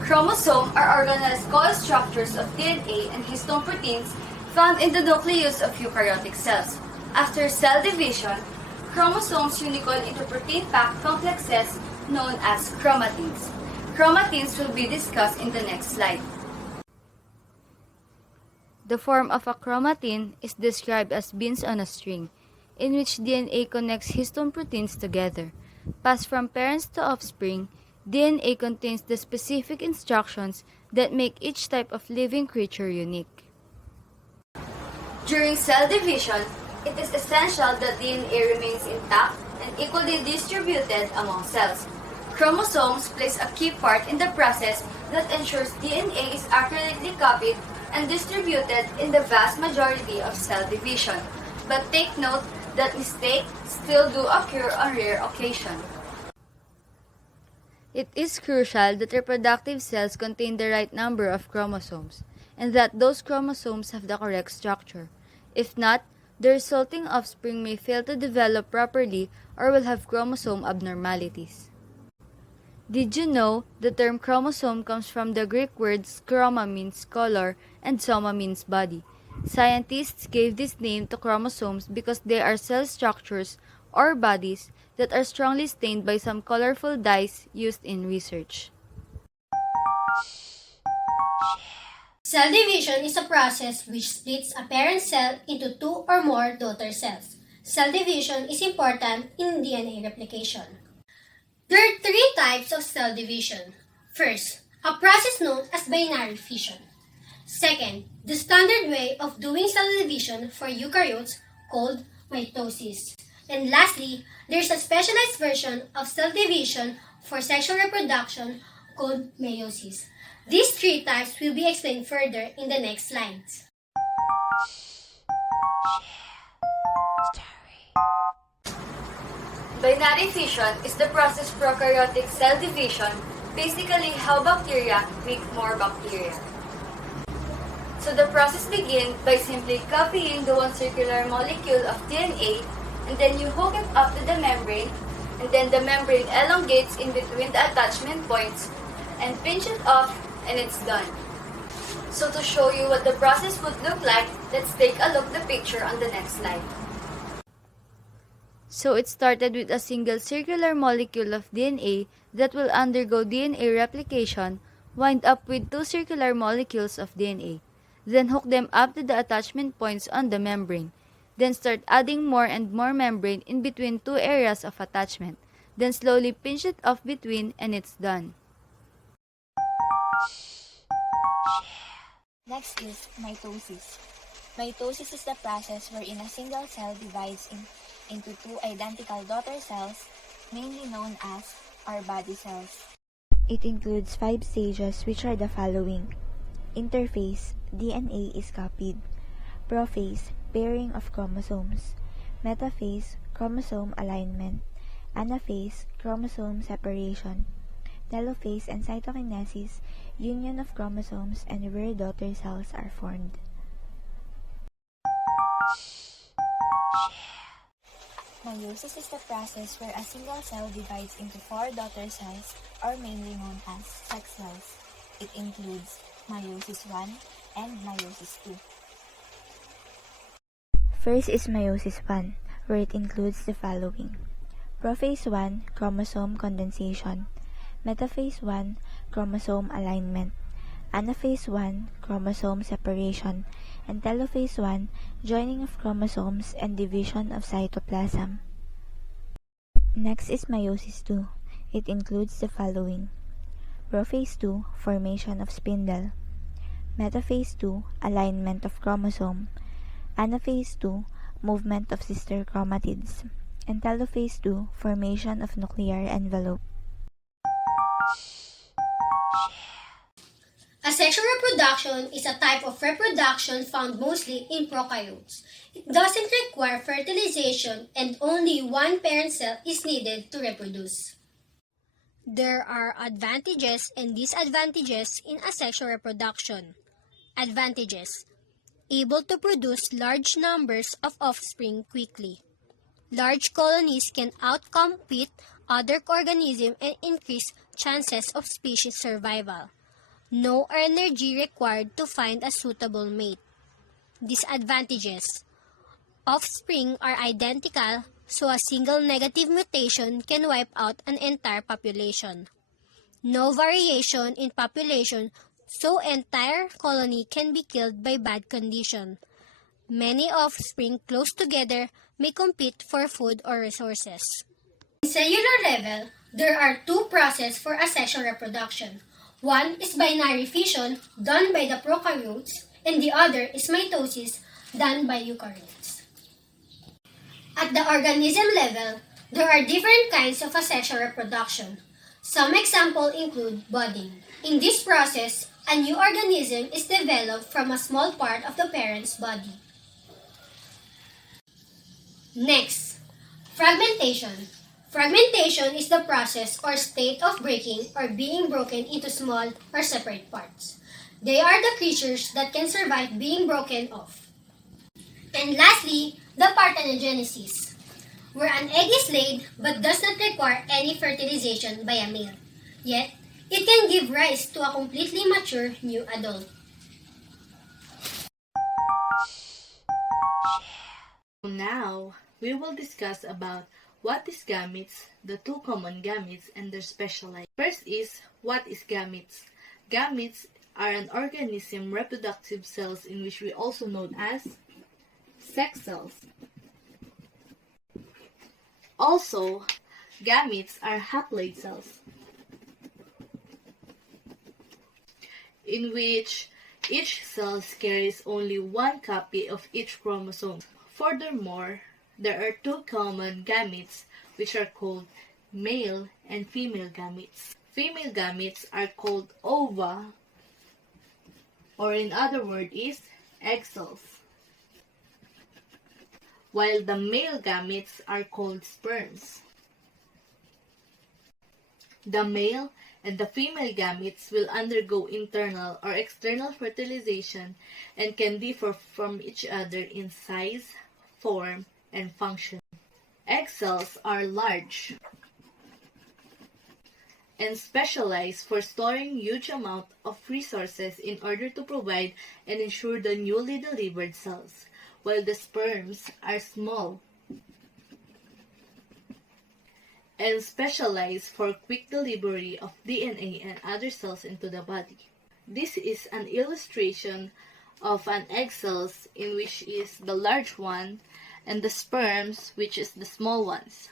Chromosomes are organized coil structures of DNA and histone proteins found in the nucleus of eukaryotic cells. After cell division, chromosomes unicoil into protein-packed complexes known as chromatins. Chromatins will be discussed in the next slide. The form of a chromatin is described as beans on a string, in which DNA connects histone proteins together. Passed from parents to offspring, DNA contains the specific instructions that make each type of living creature unique. During cell division, it is essential that DNA remains intact and equally distributed among cells. Chromosomes plays a key part in the process that ensures DNA is accurately copied and distributed in the vast majority of cell division. But take note that mistakes still do occur on rare occasions. It is crucial that reproductive cells contain the right number of chromosomes, and that those chromosomes have the correct structure. If not, the resulting offspring may fail to develop properly or will have chromosome abnormalities. Did you know the term chromosome comes from the Greek words chroma means color and soma means body? Scientists gave this name to chromosomes because they are cell structures or bodies that are strongly stained by some colorful dyes used in research. Cell division is a process which splits a parent cell into two or more daughter cells. Cell division is important in DNA replication. There are three types of cell division. First, a process known as binary fission. Second, the standard way of doing cell division for eukaryotes called mitosis. And lastly, there's a specialized version of cell division for sexual reproduction called meiosis. These three types will be explained further in the next slides. Binary fission is the process of prokaryotic cell division, basically how bacteria make more bacteria. So the process begins by simply copying the one circular molecule of DNA, and then you hook it up to the membrane, and then the membrane elongates in between the attachment points, and pinch it off, and it's done. So to show you what the process would look like, let's take a look at the picture on the next slide. So it started with a single circular molecule of DNA that will undergo DNA replication, wind up with two circular molecules of DNA, then hook them up to the attachment points on the membrane, then start adding more and more membrane in between two areas of attachment, then slowly pinch it off between, and it's done. Next is mitosis. Mitosis is the process wherein a single cell divides into two identical daughter cells, mainly known as our body cells. It includes 5 stages, which are the following. Interphase, DNA is copied. Prophase, pairing of chromosomes. Metaphase, chromosome alignment. Anaphase, chromosome separation. Telophase and cytokinesis, union of chromosomes and where daughter cells are formed. Meiosis is the process where a single cell divides into 4 daughter cells, or mainly known as sex cells. It includes meiosis 1 and meiosis 2. First is meiosis 1, where it includes the following. Prophase 1, chromosome condensation. Metaphase 1, chromosome alignment. Anaphase 1, chromosome separation. And telophase 1, joining of chromosomes and division of cytoplasm. Next is meiosis 2. It includes the following. Prophase 2, formation of spindle. Metaphase 2, alignment of chromosome. Anaphase 2, movement of sister chromatids. And telophase 2, formation of nuclear envelope. Asexual reproduction is a type of reproduction found mostly in prokaryotes. It doesn't require fertilization and only one parent cell is needed to reproduce. There are advantages and disadvantages in asexual reproduction. Advantages. able to produce large numbers of offspring quickly. Large colonies can outcompete other organisms and increase chances of species survival. No energy required to find a suitable mate. Disadvantages: offspring are identical, so a single negative mutation can wipe out an entire population. No variation in population, so entire colony can be killed by bad condition. Many offspring close together may compete for food or resources. In cellular level, there are two processes for asexual reproduction. One is binary fission, done by the prokaryotes, and the other is mitosis, done by eukaryotes. At the organism level, there are different kinds of asexual reproduction. Some examples include budding. In this process, a new organism is developed from a small part of the parent's body. Next, fragmentation. Fragmentation is the process or state of breaking or being broken into small or separate parts. They are the creatures that can survive being broken off. And lastly, the parthenogenesis, where an egg is laid but does not require any fertilization by a male. Yet, it can give rise to a completely mature new adult. Now, we will discuss about what is gametes, the two common gametes, and their specialized. First is, what is gametes? Gametes are an organism reproductive cells in which we also known as sex cells. Also, gametes are haploid cells, in which each cell carries only one copy of each chromosome. Furthermore, there are two common gametes which are called male and female gametes. Female gametes are called ova, or in other words is egg cells, while the male gametes are called sperms. The male and the female gametes will undergo internal or external fertilization and can differ from each other in size, form, and function. Egg cells are large and specialized for storing huge amount of resources in order to provide and ensure the newly delivered cells, while the sperms are small and specialized for quick delivery of DNA and other cells into the body. This is an illustration of an egg cells in which is the large one and the sperms which is the small ones.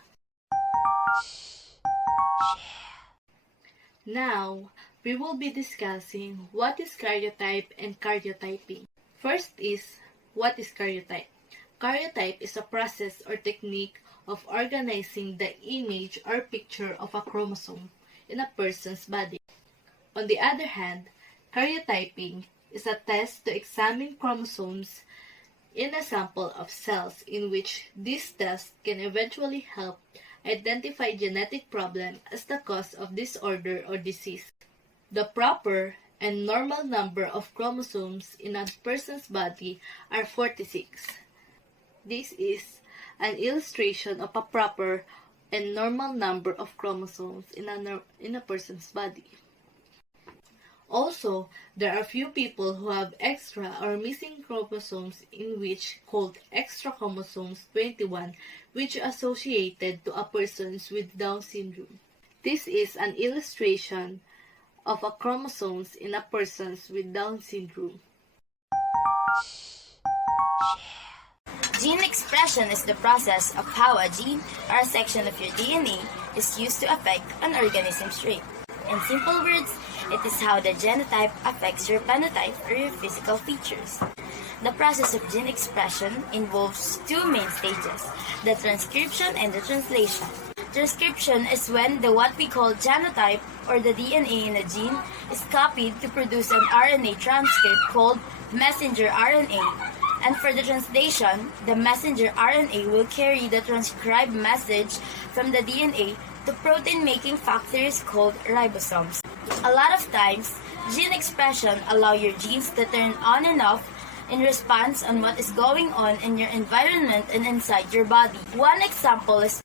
Now, we will be discussing what is karyotype and karyotyping. First is, what is karyotype? Karyotype is a process or technique of organizing the image or picture of a chromosome in a person's body. On the other hand, karyotyping is a test to examine chromosomes in a sample of cells, in which this test can eventually help identify genetic problem as the cause of disorder or disease. The proper and normal number of chromosomes in a person's body are 46. This is an illustration of a proper and normal number of chromosomes in a person's body. Also, there are few people who have extra or missing chromosomes, in which called extra chromosomes 21, which are associated to a person with Down syndrome. This is an illustration of a chromosomes in a person with Down syndrome. Gene expression is the process of how a gene or a section of your DNA is used to affect an organism's trait. In simple words, it is how the genotype affects your phenotype or your physical features. The process of gene expression involves two main stages, the transcription and the translation. Transcription is when what we call genotype or the DNA in a gene is copied to produce an RNA transcript called messenger RNA. And for the translation, the messenger RNA will carry the transcribed message from the DNA to protein-making factories called ribosomes. A lot of times, gene expression allow your genes to turn on and off in response on what is going on in your environment and inside your body. One example is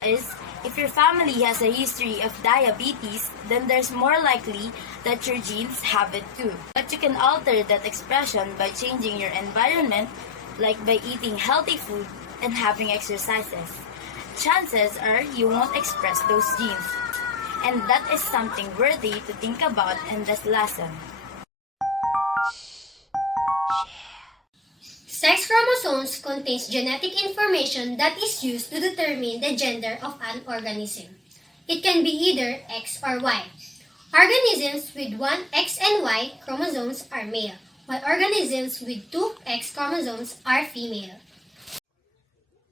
if your family has a history of diabetes, then there's more likely that your genes have it too. But you can alter that expression by changing your environment, like by eating healthy food and having exercises. Chances are you won't express those genes. And that is something worthy to think about in this lesson. Sex chromosomes contains genetic information that is used to determine the gender of an organism. It can be either X or Y. Organisms with one X and Y chromosomes are male, while organisms with two X chromosomes are female.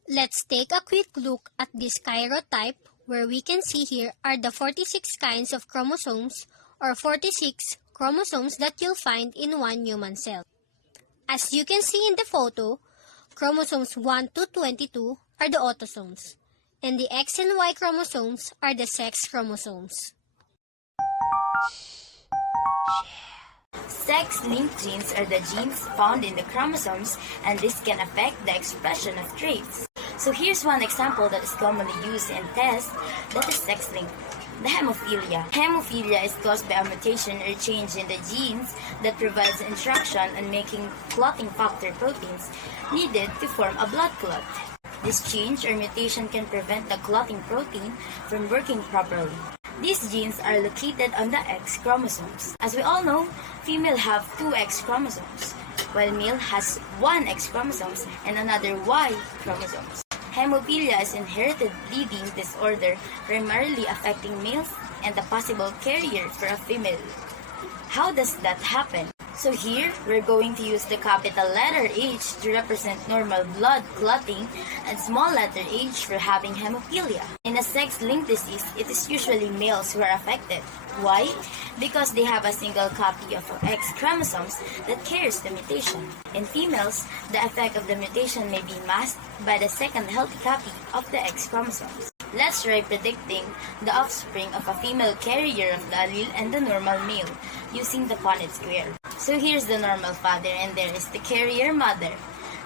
Let's take a quick look at this karyotype, where we can see here are the 46 kinds of chromosomes, or 46 chromosomes that you'll find in one human cell. As you can see in the photo, chromosomes 1 to 22 are the autosomes, and the X and Y chromosomes are the sex chromosomes. Sex-linked genes are the genes found in the chromosomes, and this can affect the expression of traits. So here's one example that is commonly used in tests that is sex-linked. The hemophilia. Hemophilia is caused by a mutation or change in the genes that provides instruction on making clotting factor proteins needed to form a blood clot. This change or mutation can prevent the clotting protein from working properly. These genes are located on the X chromosomes. As we all know, female have two X chromosomes, while male has one X chromosomes and another Y chromosomes. Hemophilia is inherited bleeding disorder primarily affecting males and a possible carrier for a female. How does that happen? So here, we're going to use the capital letter H to represent normal blood clotting and small letter H for having hemophilia. In a sex-linked disease, it is usually males who are affected. Why? Because they have a single copy of X chromosomes that carries the mutation. In females, the effect of the mutation may be masked by the second healthy copy of the X chromosomes. Let's try predicting the offspring of a female carrier of the allele and the normal male using the Punnett square. So here's the normal father and there is the carrier mother.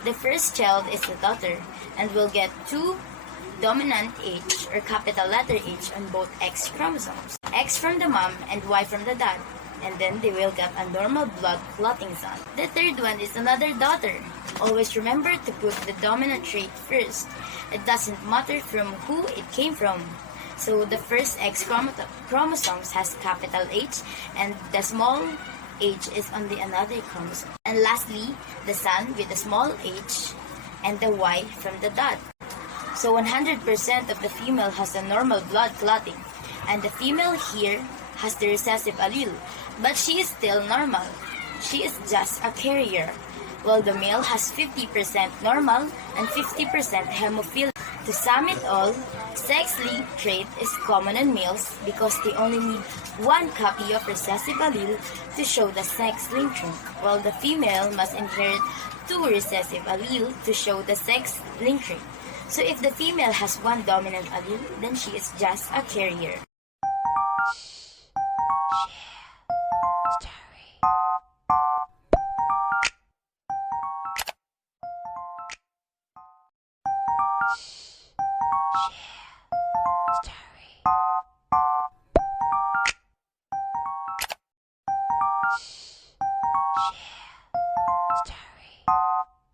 The first child is the daughter and will get two dominant H or capital letter H on both X chromosomes. X from the mom and Y from the dad. And then they will get a normal blood clotting son. The third one is another daughter. Always remember to put the dominant trait first. It doesn't matter from who it came from. So the first X chromosomes has capital H and the small H is on the another chromosome. And lastly, the son with the small H and the Y from the dad. So 100% of the female has a normal blood clotting, and the female here has the recessive allele, but she is still normal. She is just a carrier, while the male has 50% normal and 50% hemophilia. To sum it all, sex-linked trait is common in males because they only need one copy of recessive allele to show the sex-linked trait, while the female must inherit two recessive allele to show the sex-linked trait. So if the female has one dominant allele, then she is just a carrier.